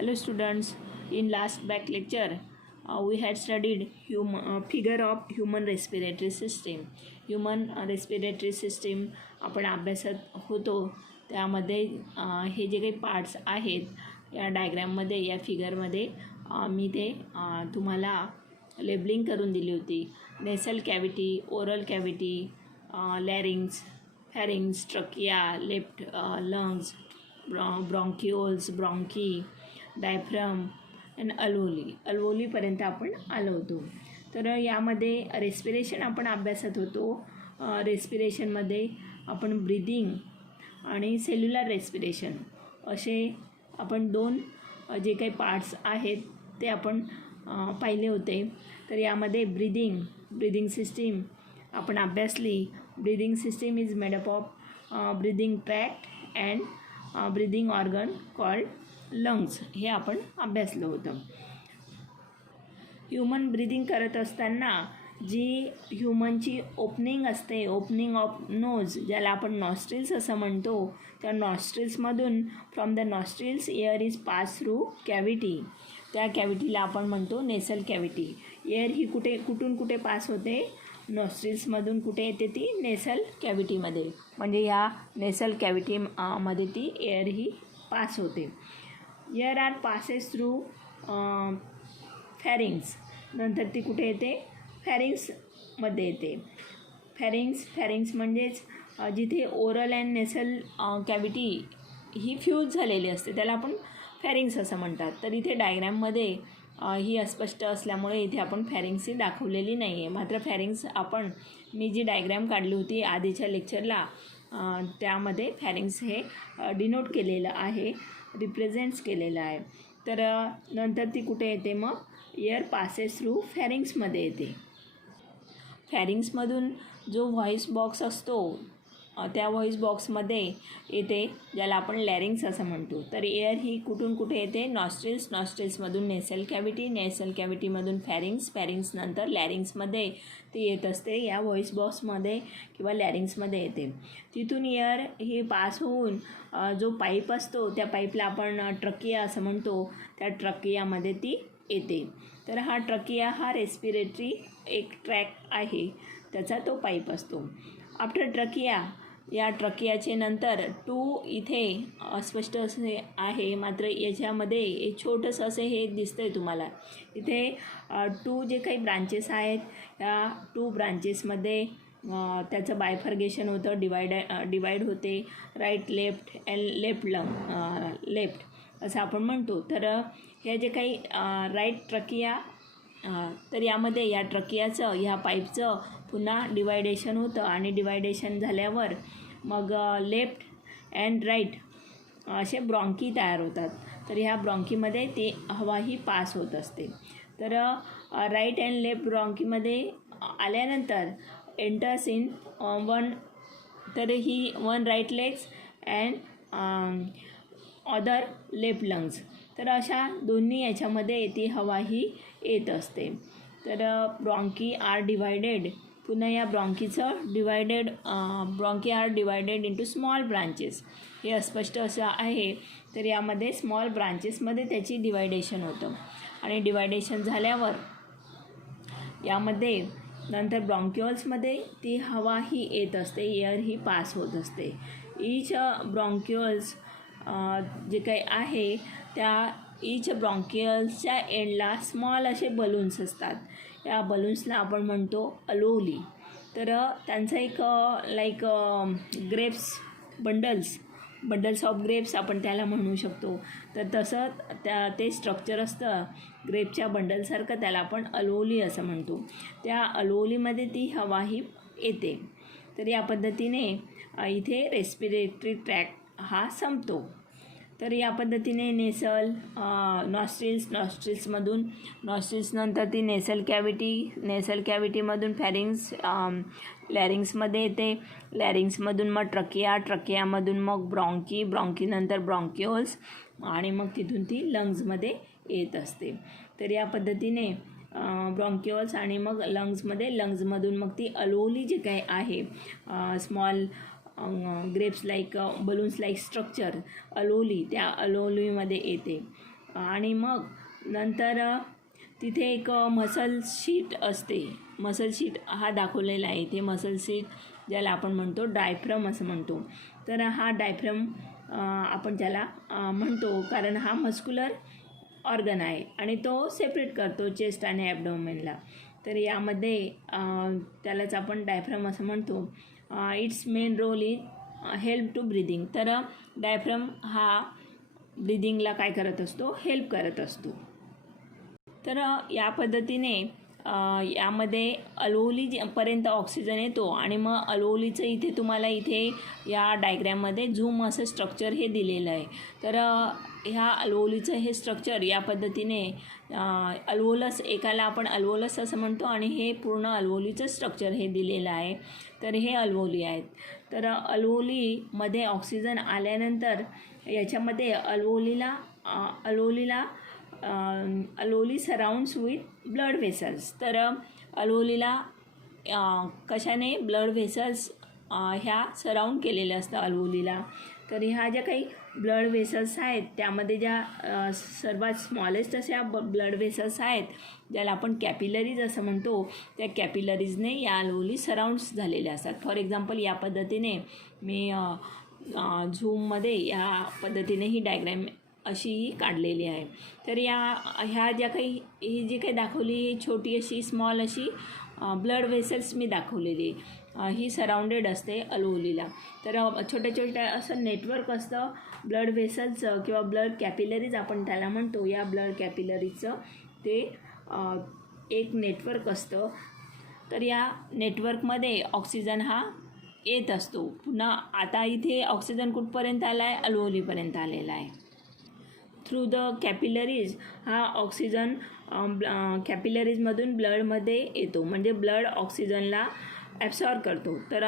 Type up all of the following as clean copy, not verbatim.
Hello students, in last back lecture we had studied figure of human respiratory system. Human respiratory system आपण अभ्यासात होतो. त्यामध्ये हे जे काही पार्ट्स आहेत या डायग्राममध्ये या फिगरमध्ये मी ते तुम्हाला लेबलिंग करून दिली होती. Nasal cavity, oral cavity, larynx, pharynx, trachea, left lungs, bronchioles, bronchi, diaphragm and अल्वोलीपर्यंत आपण आलो होतो. तर यामध्ये रेस्पिरेशन आपण अभ्यासात होतो. रेस्पिरेशनमध्ये आपण ब्रीदिंग आणि सेल्युलर रेस्पिरेशन असे आपण दोन जे काही पार्ट्स आहेत ते आपण पाहिले होते. तर यामध्ये ब्रीदिंग सिस्टीम आपण अभ्यासली. Breathing system is made up of breathing tract and breathing organ called lungs हे आपण अभ्यासलं होतं. ह्युमन ब्रीदिंग करत असताना जी ह्युमनची ओपनिंग असते, ओपनिंग ऑफ नोज ज्याला आपण नॉस्ट्रिल्स असं म्हणतो, त्या नॉस्ट्रिल्समधून from the nostrils air is pass through cavity. त्या कॅव्हिटीला आपण म्हणतो नेसल कॅव्हिटी. एअर ही कुठून कुठे पास होते? नॉस्ट्रिल्समधून कुठे येते? ती नेसल कॅव्हिटीमध्ये. म्हणजे ह्या नेसल कॅव्हिटीमध्ये ती एअर ही पास होते. Air are passes through pharynx. नंतर ती कुठे येते? फॅरिंग्समध्ये येते. फॅरिंग्स म्हणजेच जिथे ओरल अँड नेसल कॅव्हिटी ही फ्यूज झालेली असते त्याला आपण फॅरिंग्स असं म्हणतात. तर इथे डायग्रॅममध्ये ही अस्पष्ट असल्यामुळे इथे आपण फॅरिंग्स ही दाखवलेली नाही आहे. मात्र फॅरिंग्स मी जी डायग्रॅम काढली होती आधीच्या लेक्चरला त्यामध्ये फॅरिंग्स हे डिनोट केलेलं आहे, रिप्रेझेंट्स केलेलं आहे. तर नंतर ती कुठे येते? मग एअर पासेस थ्रू फॅरिंग्समध्ये येते. फॅरिंग्समधून जो व्हॉईस बॉक्स असतो त्या व्हॉईस बॉक्समध्ये येते ज्याला आपण लॅरिंग्स असं म्हणतो. तर एअर ही कुठून कुठे येते? नॉस्ट्रिल्समधून नेसल कॅव्हिटीमधून फॅरिंग्स नंतर लॅरिंग्समध्ये ती येत असते. या व्हॉईस बॉक्समध्ये किंवा लॅरिंग्समध्ये येते. तिथून एअर ही पास होऊन जो पाईप असतो त्या पाईपला आपण ट्रकिया असं म्हणतो. त्या ट्रकियामध्ये ती येते. तर हा ट्रकिया हा रेस्पिरेटरी एक ट्रॅक आहे, त्याचा तो पाईप असतो. आफ्टर ट्रकिया, या ट्रकियाचे नंतर इथे अस्पष्ट असे आहे, मात्र याच्यामध्ये एक छोटंसं असे हे दिसतं आहे तुम्हाला. इथे जे काही ब्रांचेस आहेत या 2 ब्रांचेसमध्ये त्याचं बायफर्गेशन होतं, डिवाईड होते. राईट लेफ्ट अँड लेफ्ट असं आपण म्हणतो. तर हे जे काही राईट ट्रकिया, तर यामध्ये या ट्रकियाचं ह्या पाईपचं पुन्हा डिवायडेशन होतं आणि डिवायडेशन झाल्यावर मग लेफ्ट अँड राईट असे ब्रॉन्की तयार होतात. तर ह्या ब्रॉन्कीमध्ये ती हवा ही पास होत असते. तर राईट अँड लेफ्ट ब्रॉन्कीमध्ये आल्यानंतर एंटर्स इन तर ही 1 right lungs and other left lungs. तर अशा दोन्ही याच्यामध्ये ती हवा ही येत असते. तर ब्रॉन्की आर डिवायडेड. पुन्हा या bronchi are divided into small branches. हे अस्पष्ट असं आहे. तर यामध्ये स्मॉल ब्रांचेसमध्ये त्याची डिवायडेशन होतं आणि डिवायडेशन झाल्यावर यामध्ये नंतर ब्रॉन्क्युअल्समध्ये ती हवा ही येत असते, एअर ही पास होत असते. ईच ब्रॉन्क्युअल्स जे काही आहे त्या ईच ब्रॉन्कियल्सच्या एंडला स्मॉल असे बलून्स असतात. या बलून्सला आपण म्हणतो अलोली. तर त्यांचं एक लाईक बंडल्स ऑफ ग्रेप्स आपण त्याला म्हणू शकतो. तर तसं ते स्ट्रक्चर असतं ग्रेपच्या बंडलसारखं, त्याला आपण अलोली असं म्हणतो. त्या अलोलीमध्ये ती हवा ही येते. तर या पद्धतीने इथे रेस्पिरेटरी ट्रॅक हा संपतो. तर या पद्धतीने नॉस्ट्रिल्समधून नंतर ती नेसल कॅव्हिटीमधून फॅरिंग्स, लॅरिंग्समध्ये येते. लॅरिंग्समधून मग ट्रकियामधून मग ब्रॉन्की नंतर ब्रॉन्किओल्स आणि मग तिथून ती लंग्समध्ये येत असते. तर या पद्धतीने ब्रॉन्किओल्स आणि मग लंग्समधून मग ती अलोली जे काही आहे small grapes like balloons like structure alveoli, त्या अलोलीमध्ये येते. आणि मग नंतर तिथे एक मसल शीट असते. मसल शीट हा दाखवलेला आहे इथे. मसल शीट ज्याला आपण म्हणतो डायफ्रम असं म्हणतो. तर हा डायफ्रम आपण त्याला म्हणतो कारण हा मस्क्युलर ऑर्गन आहे आणि तो सेपरेट करतो चेस्ट आणि ॲबडोमेनला. तर यामध्ये त्यालाच आपण डायफ्रम असं म्हणतो. Its main role is help to breathing. तर डायफ्रम हा ब्रिदिंगला काय करत असतो, हेल्प करत असतो. तर या पद्धतीने यामध्ये पर्यंत ऑक्सिजन येतो आणि मग अल्व्होलीचं इथे तुम्हाला इथे या डायग्रॅममध्ये झूम असं स्ट्रक्चर हे दिलेलं आहे. तर ह्या अल्व्होलीचं हे स्ट्रक्चर या पद्धतीने अल्व्होलस, एकाला आपण अल्व्होलस असं म्हणतो आणि हे पूर्ण अल्व्होलीचं स्ट्रक्चर हे दिलेलं आहे. तर हे अल्व्होली आहेत. तर अल्व्होलीमध्ये ऑक्सिजन आल्यानंतर याच्यामध्ये अल्व्होली सराउंड्स विथ ब्लड व्हेसल्स. तर अल्व्होलीला कशाने, ब्लड व्हेसल्स ह्या सराउंड केलेल्या असतं अल्व्होलीला. तर ह्या ज्या काही ब्लड व्हेसल्स आहेत त्यामध्ये ज्या सर्वात स्मॉलेस्ट अशा ब्लड व्हेसल्स आहेत ज्याला आपण कॅपिलरीज असं म्हणतो, त्या कॅपिलरीजने या अल्व्होली सराउंड्स झालेल्या असतात. फॉर एक्झाम्पल या पद्धतीने मी झूममध्ये या पद्धतीने ही डायग्रॅम अशी काढलेली आहे. तर ह्या ज्या काही ही जी काही दाखवली ही छोटी अशी स्मॉल अशी ब्लड व्हेसल्स मी दाखवलेली ही सराउंडेड असते अल्व्होलीला. तर छोट्या छोट्या असं नेटवर्क असतं ब्लड व्हेसल्सचं किंवा ब्लड कॅपिलरीज आपण त्याला म्हणतो. या ब्लड कॅपिलरीजचं ते एक नेटवर्क असतं. तर या नेटवर्कमध्ये ऑक्सिजन हा येत असतो. पुन्हा आता इथे ऑक्सिजन कुठपर्यंत आला आहे, अल्व्होलीपर्यंत आलेला आहे. थ्रू द कॅपिलरीज हा ऑक्सिजन कॅपिलरीजमधून ब्लडमध्ये येतो, म्हणजे ब्लड ऑक्सिजनला ॲब्सॉर्ब करतो. तर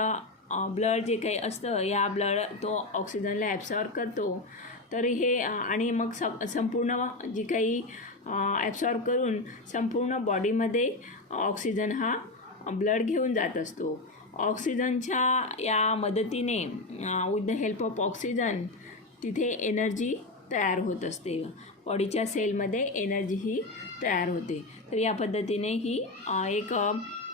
ब्लड जे काही असतं या ब्लड तो ऑक्सिजनला ॲब्सॉर्ब करतो. तर हे आणि मग संपूर्ण जी काही ॲब्सॉर्ब करून संपूर्ण बॉडीमध्ये ऑक्सिजन हा ब्लड घेऊन जात असतो. ऑक्सिजनच्या या मदतीने with the help of oxygen तिथे एनर्जी तयार होत असते. बॉडीच्या सेलमध्ये एनर्जी ही तयार होते. तर या पद्धतीने ही एक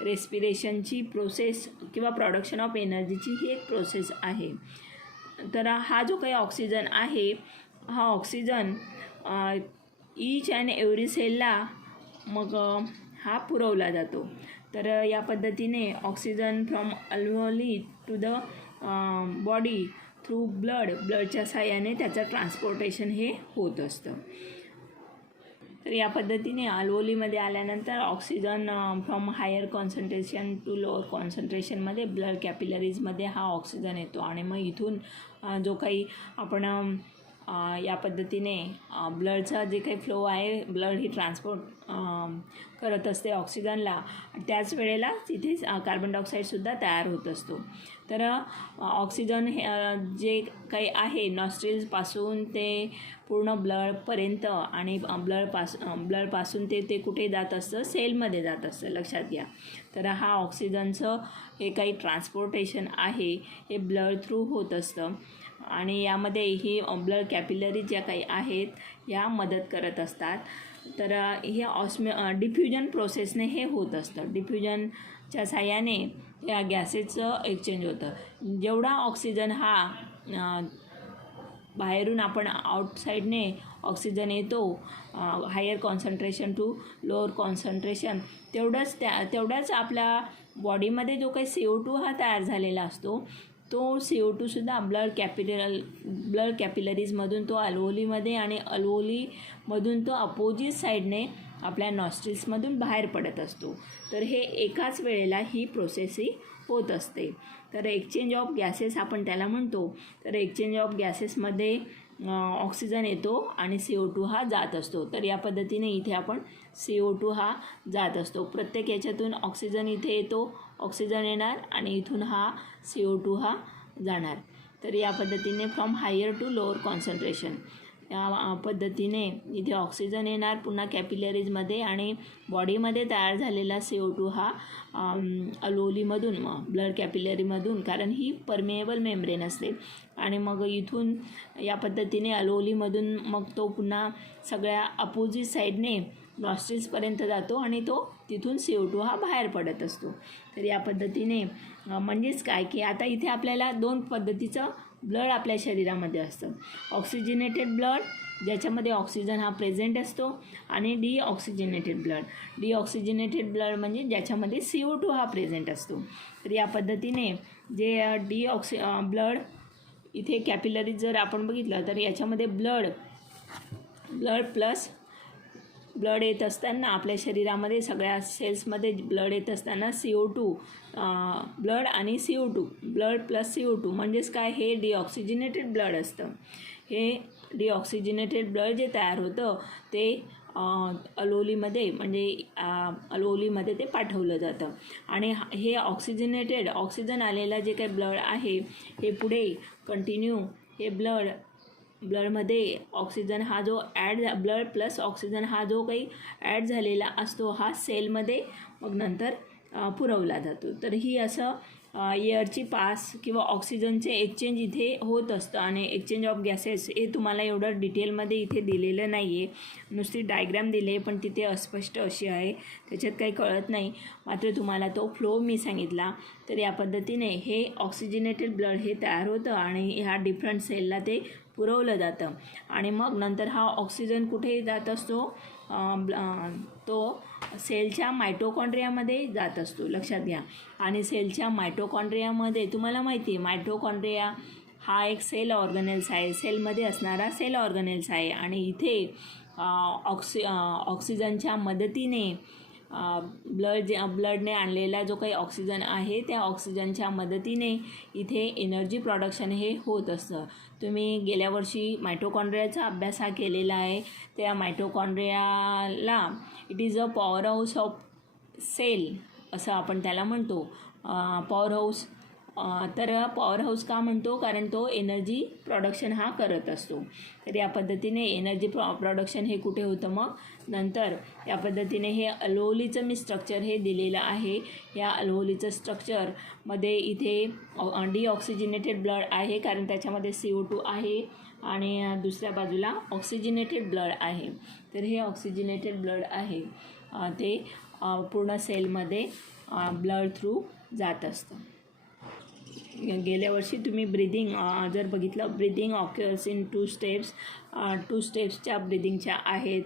रेस्पिरेशनची प्रोसेस किंवा प्रोडक्शन ऑफ एनर्जीची ही एक प्रोसेस आहे. तर हा जो काही ऑक्सिजन आहे हा ऑक्सिजन ईच अँड एव्हरी सेलला मग हा पुरवला जातो. तर या पद्धतीने oxygen from alveoli to the body through ब्लडच्या साहाय्याने त्याचं ट्रान्सपोर्टेशन हे होत असतं. तर या पद्धतीने अल्व्होलीमध्ये आल्यानंतर oxygen from higher concentration to lower कॉन्सन्ट्रेशनमध्ये ब्लड कॅपिलरीजमध्ये हा ऑक्सिजन येतो आणि मग इथून जो काही आपण या पद्धतीने ब्लडचा जे काही फ्लो आहे, ब्लड ही ट्रान्सपोर्ट करत असते ऑक्सिजनला. त्याच वेळेला तिथे कार्बन डायऑक्साईडसुद्धा तयार होत असतो. तर ऑक्सिजन हे जे काही आहे नॉस्ट्रिल्सपासून ते पूर्ण ब्लडपर्यंत आणि ब्लडपासून ते कुठे जात असतं, सेलमध्ये जात असतं, लक्षात घ्या. तर हा ऑक्सिजनचं हे काही ट्रान्सपोर्टेशन आहे हे ब्लड थ्रू होत असतं आणि यामध्ये ही ब्लड कॅपिलरी ज्या काही आहेत ह्या मदत करत असतात. तर हे डिफ्युजन प्रोसेसने हे होत असतं. डिफ्युजनच्या साहाय्याने या गॅसेसचं एक्सचेंज होतं. जेवढा ऑक्सिजन हा बाहेरून आपण आउटसाईडने ऑक्सिजन येतो higher concentration to lower concentration, तेवढ्याच आपल्या बॉडीमध्ये जो काही CO2 हा तयार झालेला असतो तो CO2सुद्धा ब्लड कॅपिलरीजमधून तो अल्व्होलीमध्ये आणि अल्व्होलीमधून तो अपोजिट साईडने आपल्या नॉस्ट्रिल्समधून बाहेर पडत असतो. तर हे एकाच वेळेला ही प्रोसेस ही होत असते. तर एक्सचेंज ऑफ गॅसेस आपण त्याला म्हणतो. तर एक्सचेंज ऑफ गॅसेसमध्ये ऑक्सिजन येतो आणि CO2 हा जात असतो. तर या पद्धतीने इथे आपण CO2 हा जात असतो. प्रत्येक याच्यातून ऑक्सिजन इथे येतो, ऑक्सिजन येणार आणि इथून हा CO2 हा जाणार. तर या पद्धतीने from higher to lower concentration या पद्धतीने इथे ऑक्सिजन येणार पुन्हा कॅपिलरीजमध्ये आणि बॉडीमध्ये तयार झालेला CO2 हा अलोलीमधून ब्लड कॅपिलरीमधून, कारण ही परमेएबल मेम्ब्रेन असते, आणि मग इथून या पद्धतीने अलोलीमधून मग तो पुन्हा सगळ्या अपोजिट साईडने नॉस्ट्रिल्सपर्यंत जातो आणि तो तिथून CO2 हा बाहेर पडत असतो. तर या पद्धतीने म्हणजेच काय की आता इथे आपल्याला 2 पद्धतीचं ब्लड आपल्या शरीरामध्ये असतं. ऑक्सिजनेटेड ब्लड ज्याच्यामध्ये ऑक्सिजन हा प्रेझेंट असतो, आणि डिऑक्सिजनेटेड ब्लड. डिऑक्सिजनेटेड ब्लड म्हणजे ज्याच्यामध्ये CO2 हा प्रेझेंट असतो. तर या पद्धतीने जे ब्लड इथे कॅपिलरीज जर आपण बघितलं तर याच्यामध्ये ब्लड प्लस ब्लड येत असताना आपल्या शरीरामध्ये सगळ्या सेल्समध्ये ब्लड येत असताना CO2 ब्लड आणि CO2 ब्लड प्लस CO2 म्हणजेच काय, हे डिऑक्सिजनेटेड ब्लड असतं. हे डिऑक्सिजनेटेड ब्लड जे तयार होतं ते अलोलीमध्ये अलोलीमध्ये ते पाठवलं जातं, आणि हे ऑक्सिजन आलेलं जे काही ब्लड आहे हे पुढे कंटिन्यू हे ब्लडमध्ये ऑक्सिजन हा जो ब्लड प्लस ऑक्सिजन हा जो काही ॲड झालेला असतो हा सेलमध्ये मग नंतर पुरवला जातो. तर ही असं एअरची पास किंवा ऑक्सिजनचे एक्सचेंज इथे होत असतं, आणि एक्सचेंज ऑफ गॅसेस हे तुम्हाला एवढं डिटेलमध्ये इथे दिलेलं नाही आहे, नुसती डायग्राम दिली आहे पण तिथे अस्पष्ट अशी आहे, त्याच्यात काही कळत नाही. मात्र तुम्हाला तो फ्लो मी सांगितला. तर या पद्धतीने हे ऑक्सिजनेटेड ब्लड हे तयार होतं आणि ह्या डिफरंट सेलला ते पुरवलं जातं, आणि मग नंतर हा ऑक्सिजन कुठे जात असतो, तो सेलच्या मायटोकॉन्ड्रियामध्ये जात असतो, लक्षात घ्या. आणि सेलच्या मायटोकॉन्ड्रियामध्ये तुम्हाला माहिती आहे मायटोकॉन्ड्रिया हा एक सेल ऑर्गनेल्स आहे, सेलमध्ये असणारा सेल ऑर्गनेल्स आहे, आणि इथे ऑक्सिजनच्या मदतीने ब्लडने आणलेला जो काही ऑक्सिजन आहे त्या ऑक्सिजनच्या मदतीने इथे एनर्जी प्रोडक्शन हे होत असतं. तुम्ही गेल्या वर्षी मायटोकॉन्ड्रियाचा अभ्यास हा केलेला आहे. त्या मायटोकॉन्ड्रियाला it is a powerhouse of cell असं आपण त्याला म्हणतो. पॉवर हाऊस तर पॉवर हाऊस का म्हणतो, कारण तो एनर्जी प्रोडक्शन हा करत असतो. तर या पद्धतीने एनर्जी प्रोडक्शन हे कुठे होतं, मग नंतर या पद्धतीने हे अलोलीचं मी स्ट्रक्चर हे दिलेलं आहे. या अलोलीचं स्ट्रक्चरमध्ये इथे डिऑक्सिजनेटेड ब्लड आहे, कारण त्याच्यामध्ये CO2 आहे, आणि दुसऱ्या बाजूला ऑक्सिजनेटेड ब्लड आहे. तर हे ऑक्सिजनेटेड ब्लड आहे ते पूर्ण सेलमध्ये ब्लड थ्रू जात असतं. गेल्या वर्षी तुम्ही ब्रिदिंग जर बघितलं, ब्रिदिंग ऑक्युअर्स इन 2 स्टेप्स. 2 स्टेप्सच्या ब्रिदिंगच्या आहेत.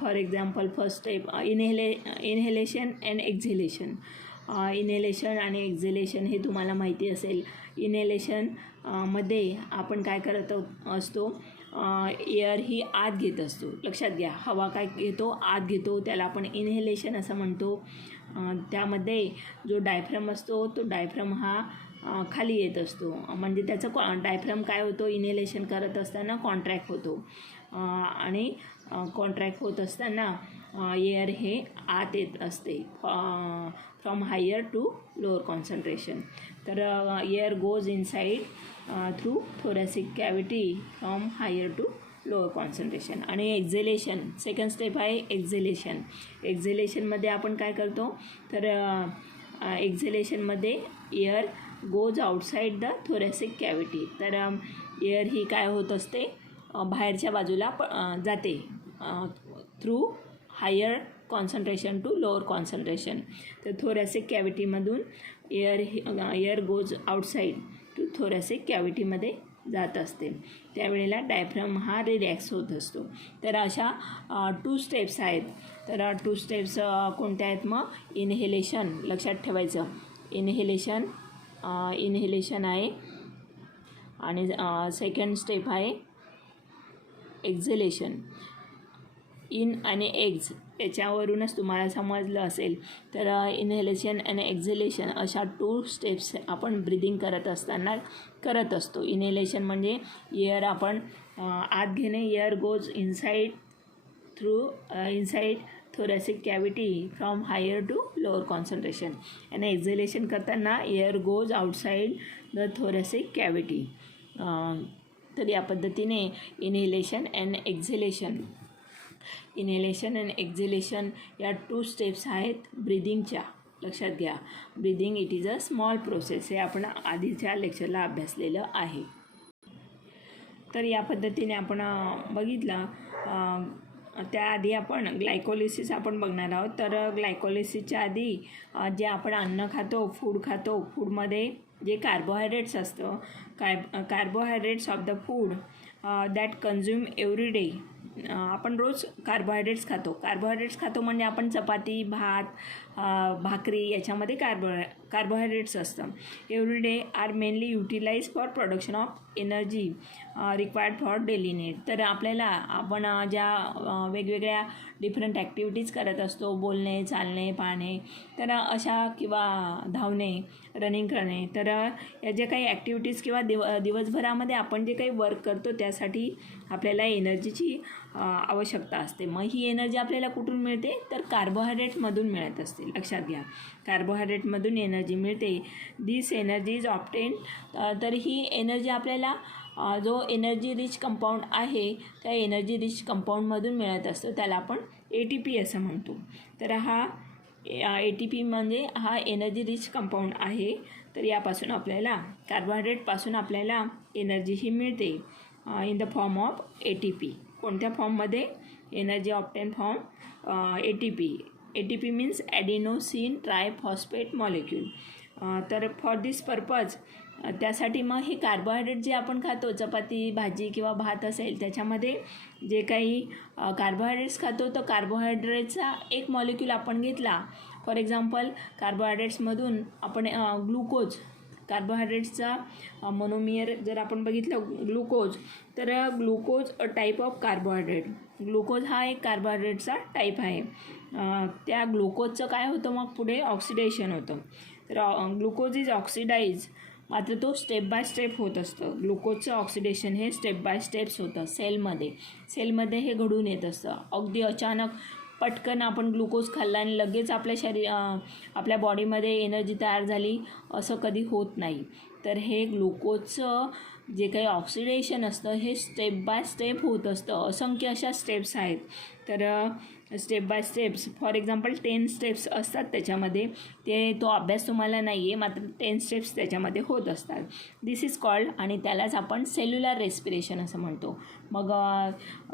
For example first step inhalation and exhalation. Inhalation आणि एक्झिलेशन हे तुम्हाला माहिती असेल. इनहेलेशन मध्ये आपण काय करत असतो, एअर ही आत घेत असतो, लक्षात घ्या. हवा काय घेतो, आत घेतो, त्याला आपण इनहेलेशन असं म्हणतो. त्यामध्ये जो डायफ्रॅम असतो तो डायफ्रॅम हा खाली येत असतो, म्हणजे त्याचं डायफ्रॅम काय होतो, इनहेलेशन करत असताना कॉन्ट्रॅक्ट होतो, आणि कॉन्ट्रॅक्ट होत असताना एअर हे आत येत असते from higher to lower concentration. तर air goes inside through thoracic cavity from higher to lower concentration. आणि एक्झेलेशन सेकंड स्टेप आहे एक्झेलेशन. एक्झेलेशनमध्ये आपण काय करतो, तर एक्झेलेशनमध्ये air goes outside the thoracic cavity. तर एअर ही काय होत असते, बाहेरच्या बाजूला जाते through higher concentration to lower concentration. तर थोरॅसिक कॅव्हिटीमधून air goes outside to thoracic कॅव्हिटीमध्ये जात असते. त्यावेळेला डायफ्रॅम हा रिलॅक्स होत असतो. तर अशा 2 स्टेप्स आहेत. तर 2 स्टेप्स कोणत्या आहेत, मग इनहेलेशन लक्षात ठेवायचं. इनहेलेशन आहे, आणि सेकंड स्टेप आहे एक्झेलेशन. इन आणि एक्झ याच्यावरूनच तुम्हाला समजलं असेल. तर इनहेलेशन आणि एक्झेलेशन अशा 2 स्टेप्स आपण ब्रिदिंग करत असतो. इनहेलेशन म्हणजे एअर आपण आत घेणे, air goes inside thoracic cavity from higher to lower concentration. आणि एक्झेलेशन करताना air goes outside the thoracic cavity. तर या पद्धतीने इनहेलेशन अँड एक्झेलेशन या 2 स्टेप्स आहेत ब्रीदिंगच्या. लक्षात घ्या, breathing it is a small process. हे आपण आधीच्या लेक्चरला अभ्यासलेलं आहे. तर या पद्धतीने आपण बघितलं. त्याआधी आपण ग्लायकोलिसिस आपण बघणार आहोत. तर ग्लायकोलिसिसच्या आधी जे आपण अन्न खातो, फूड खातो, फूडमध्ये जे कार्बोहायड्रेट्स असतं, carbohydrates of the food that consume every day. आपण रोज कार्बोहायड्रेट्स खातो म्हणजे आपण चपाती, भात, भाकरी याच्यामध्ये कार्बोहायड्रेट्स असतं. Every day are mainly utilise for production of energy required for daily need. तर आपल्याला आपण ज्या वेगवेगळ्या डिफरंट ॲक्टिव्हिटीज करत असतो, बोलणे, चालणे, पाहणे, तर अशा किंवा धावणे, रनिंग करणे, तर या ज्या काही ॲक्टिव्हिटीज किंवा दिवसभरामध्ये आपण जे काही वर्क करतो त्यासाठी आपल्याला एनर्जीची आवश्यकता असते. मग ही एनर्जी आपल्याला कुठून मिळते? तर कार्बोहायड्रेटमधून मिळत असते. लक्षात घ्या, कार्बोहायड्रेटमधून एनर्जी मिळते. दिस एनर्जी इज ऑब्टेन. तर ही एनर्जी आपल्याला जो एनर्जी रिच कंपाऊंड आहे त्या एनर्जी रिच कंपाऊंडमधून मिळत असतो. त्याला आपण ATP असं म्हणतो. तर हा ATP म्हणजे हा एनर्जी रिच कंपाऊंड आहे. तर यापासून आपल्याला कार्बोहायड्रेटपासून आपल्याला एनर्जी ही मिळते in the form of ATP. कोणत्या फॉर्ममध्ये? Energy obtain form ATP means adenosine triphosphate molecule. तर फॉर दिस पर्पज त्यासाठी मग हे कार्बोहायड्रेट जे आपण खातो, चपाती, भाजी किंवा भात असेल, त्याच्यामध्ये जे काही कार्बोहायड्रेट्स खातो तर कार्बोहायड्रेटचा एक मॉलिक्यूल आपण घेतला. फॉर एक्झाम्पल कार्बोहायड्रेट्समधून आपण ग्लुकोज, कार्बोहायड्रेट्सचा मोनोमियर जर आपण बघितलं ग्लुकोज, तर glucose a type of carbohydrate. Glucose हा एक कार्बोहायड्रेटचा टाईप आहे. त्या ग्लुकोजचं काय होतं मग पुढे? ऑक्सिडेशन होतं. तर ग्लुकोज इज ऑक्सिडाइज, मात्र तो स्टेप बाय स्टेप होत असतं. ग्लुकोजचं ऑक्सिडेशन हे स्टेप बाय स्टेप्स होतं सेलमध्ये हे घडून येत असतं. अगदी अचानक पटकन आपण ग्लुकोज खाल्ला आणि लगेच आपल्या बॉडीमध्ये एनर्जी तयार झाली असं कधी होत नाही. तर हे ग्लुकोजचं जे काही ऑक्सिडेशन असतं हे स्टेप बाय स्टेप होत असतं. असंख्य अशा स्टेप्स आहेत. तर step by steps, for example 10 steps असतात त्याच्यामध्ये. तो अभ्यास तुम्हाला नाही आहे, मात्र 10 स्टेप्स त्याच्यामध्ये होत असतात. दिस इज कॉल्ड, आणि त्यालाच आपण सेल्युलर रेस्पिरेशन असं म्हणतो. मग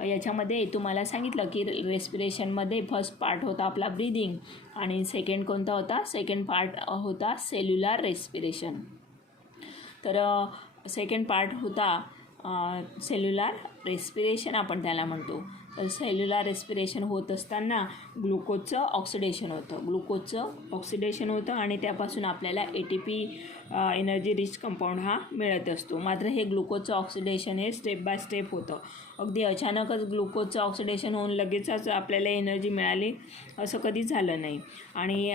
याच्यामध्ये तुम्हाला सांगितलं की रेस्पिरेशनमध्ये फर्स्ट पार्ट होता आपला ब्रीदिंग आणि सेकंड कोणता होता? सेकंड पार्ट होता सेल्युलर रेस्पिरेशन. तर सेकंड पार्ट होता सेल्युलर रेस्पिरेशन आपण त्याला म्हणतो. तर सेल्युलर रेस्पिरेशन होत असताना ग्लुकोजचं ऑक्सिडेशन होतं आणि त्यापासून आपल्याला ATP एनर्जी रिच कंपाऊंड हा मिळत असतो. मात्र हे ग्लुकोजचं ऑक्सिडेशन हे स्टेप बाय स्टेप होतं. अगदी अचानकच ग्लुकोजचं ऑक्सिडेशन होऊन लगेचच आपल्याला एनर्जी मिळाली असं कधीच झालं नाही. आणि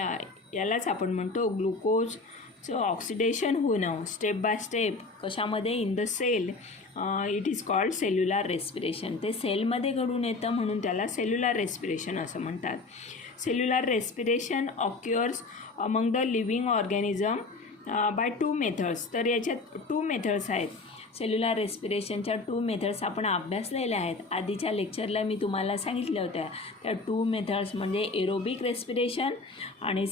यालाच आपण म्हणतो ग्लुकोजचं ऑक्सिडेशन होणं स्टेप बाय स्टेप. कशामध्ये? In the cell. It is called cellular respiration. ते सेलमध्ये घडून येतं म्हणून त्याला सेल्युलर रेस्पिरेशन असं म्हणतात. Cellular respiration occurs among the living organism by 2 methods. तर याच्यात 2 मेथड्स आहेत. सेल्युलर रेस्पिरेशनच्या 2 मेथड्स आपण अभ्यासलेल्या आहेत. आधीच्या लेक्चरला मी तुम्हाला सांगितल्या होत्या. त्या 2 मेथड्स म्हणजे एरोबिक रेस्पिरेशन आणि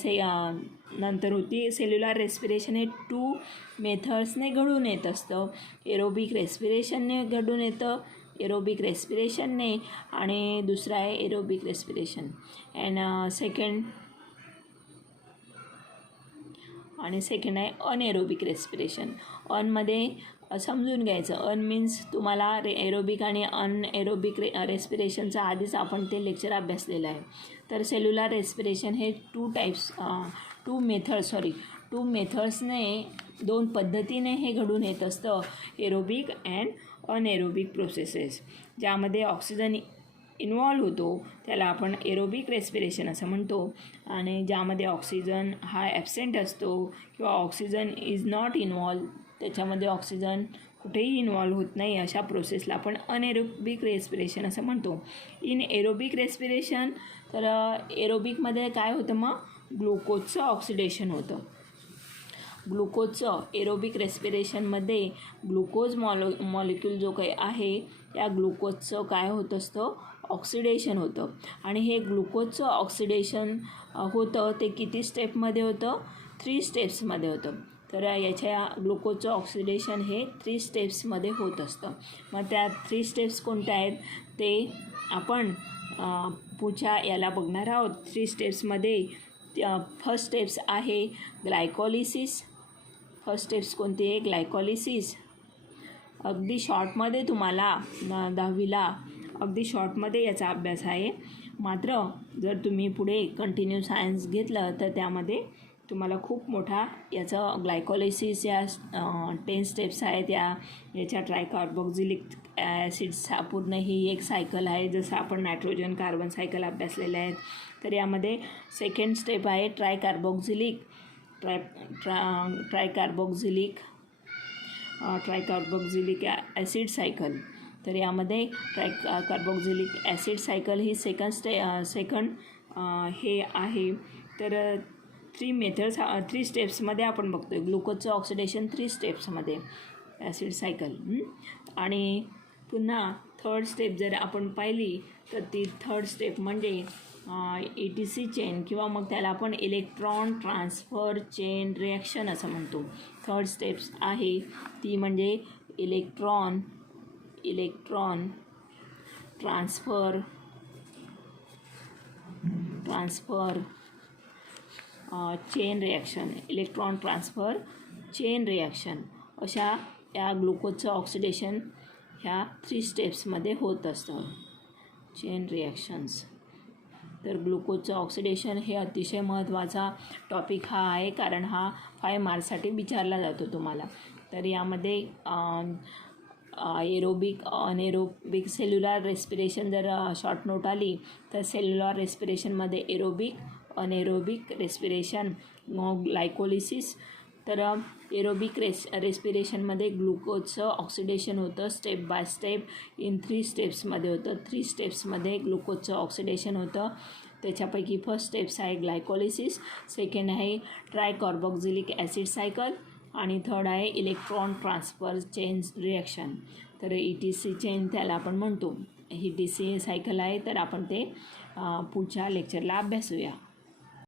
नंतर होती सेल्युलर रेस्पिरेशन. हे 2 मेथड्सने घडून येत असतं. एरोबिक रेस्पिरेशनने घडून येतं, एरोबिक रेस्पिरेशनने, आणि दुसरं आहे एरोबिक रेस्पिरेशन. सेकंड आहे अनएरोबिक रेस्पिरेशन. अनमध्ये समजून घ्यायचं. अन मीन्स तुम्हाला एरोबिक आणि अनएरोबिक रेस्पिरेशनचं आधीच आपण ते लेक्चर अभ्यासलेलं आहे. तर सेल्युलर रेस्पिरेशन हे 2 मेथड्सने 2 पद्धतीने हे घडून येत असतं. Aerobic and anaerobic processes. ज्यामध्ये ऑक्सिजन इन्व्हॉल्व होतो त्याला आपण एरोबिक रेस्पिरेशन असं म्हणतो. आणि ज्यामध्ये ऑक्सिजन हा ॲबसेंट असतो किंवा ऑक्सिजन इज नॉट इन्व्हॉल्व, त्याच्यामध्ये ऑक्सिजन कुठेही इन्व्हॉल्व होत नाही, अशा प्रोसेसला आपण अनएरोबिक रेस्पिरेशन असं म्हणतो. इन एरोबिक रेस्पिरेशन, तर एरोबिकमध्ये काय होतं? मग ग्लुकोजचं ऑक्सिडेशन होतं. ग्लुकोजचं एरोबिक रेस्पिरेशनमध्ये ग्लुकोज मॉलिक्यूल जो काही आहे या ग्लुकोजचं काय होत असतं, ऑक्सिडेशन होतं. आणि हे ग्लुकोजचं ऑक्सिडेशन होतं ते किती स्टेपमध्ये होतं, 3 स्टेप्समध्ये होतं. तर याच्या ग्लुकोजचं ऑक्सिडेशन हे 3 स्टेप्समध्ये होत असतं. मग त्या 3 स्टेप्स कोणत्या आहेत ते आपण पुढच्या याला बघणार आहोत. 3 स्टेप्समध्ये फर्स्ट स्टेप्स आहे ग्लायकोलिसिस. फर्स्ट स्टेप्स कोणती आहे, ग्लायकोलिसिस. अगदी शॉर्टमध्ये तुम्हाला 10वीला अगदी शॉर्टमध्ये याचा अभ्यास आहे. मात्र जर तुम्ही पुढे कंटिन्यू सायन्स घेतलं तर त्यामध्ये तुम्हाला खूप मोठा याचं ग्लायकोलिसिस या 10 स्टेप्स आहेत. याच्या ट्रायकार्बोक्झिलिक ॲसिड्सचा पूर्ण ही एक सायकल आहे, जसं आपण नायट्रोजन कार्बन सायकल अभ्यासलेले आहेत. तर यामध्ये सेकंड स्टेप आहे ट्रायकार्बोक्झिलिक ॲसिड सायकल. तर यामध्ये कार्बोक्झिलिक ॲसिड सायकल ही सेकंड हे आहे. तर 3 स्टेप्समध्ये आपण बघतो आहे ग्लुकोजचं ऑक्सिडेशन 3 स्टेप्समध्ये ॲसिड सायकल. आणि पुन्हा थर्ड स्टेप जर आपण पाहिली तर ती थर्ड स्टेप म्हणजे ETC चेन किंवा मग त्याला आपण इलेक्ट्रॉन ट्रान्सफर चेन रिॲक्शन असं म्हणतो. थर्ड स्टेप्स आहे ती म्हणजे electron transfer chain reaction, electron transfer chain reaction. अशा या ग्लुकोजचं ऑक्सिडेशन ह्या 3 स्टेप्समध्ये होत असतं, चेन रिॲक्शन्स. तर ग्लुकोजचं ऑक्सिडेशन हे अतिशय महत्त्वाचा टॉपिक हा आहे, कारण हा 5 मार्क्ससाठी विचारला जातो तुम्हाला. तर यामध्ये एरोबिक अनएरोबिक सेल्युलर रेस्पिरेशन जर शॉर्ट नोट आली तर सेल्युलर रेस्पिरेशनमध्ये एरोबिक अनएरोबिक रेस्पिरेशन, ग्लायकोलिसिस. तर एरोबिक रेस्पिरेशनमध्ये ग्लुकोजचं ऑक्सिडेशन होतं स्टेप बाय स्टेप इन 3 स्टेप्समध्ये होतं. 3 स्टेप्समध्ये ग्लुकोजचं ऑक्सिडेशन होतं. त्याच्यापैकी फर्स्ट स्टेप्स आहे ग्लायकोलिसिस, सेकंड आहे ट्रायकार्बोक्झिलिक ॲसिड सायकल आणि थर्ड आहे इलेक्ट्रॉन ट्रान्सफर चेन रिॲक्शन. तर ETC चेन त्याला आपण म्हणतो. ETC सायकल आहे. तर आपण ते पुढच्या लेक्चरला अभ्यासूया.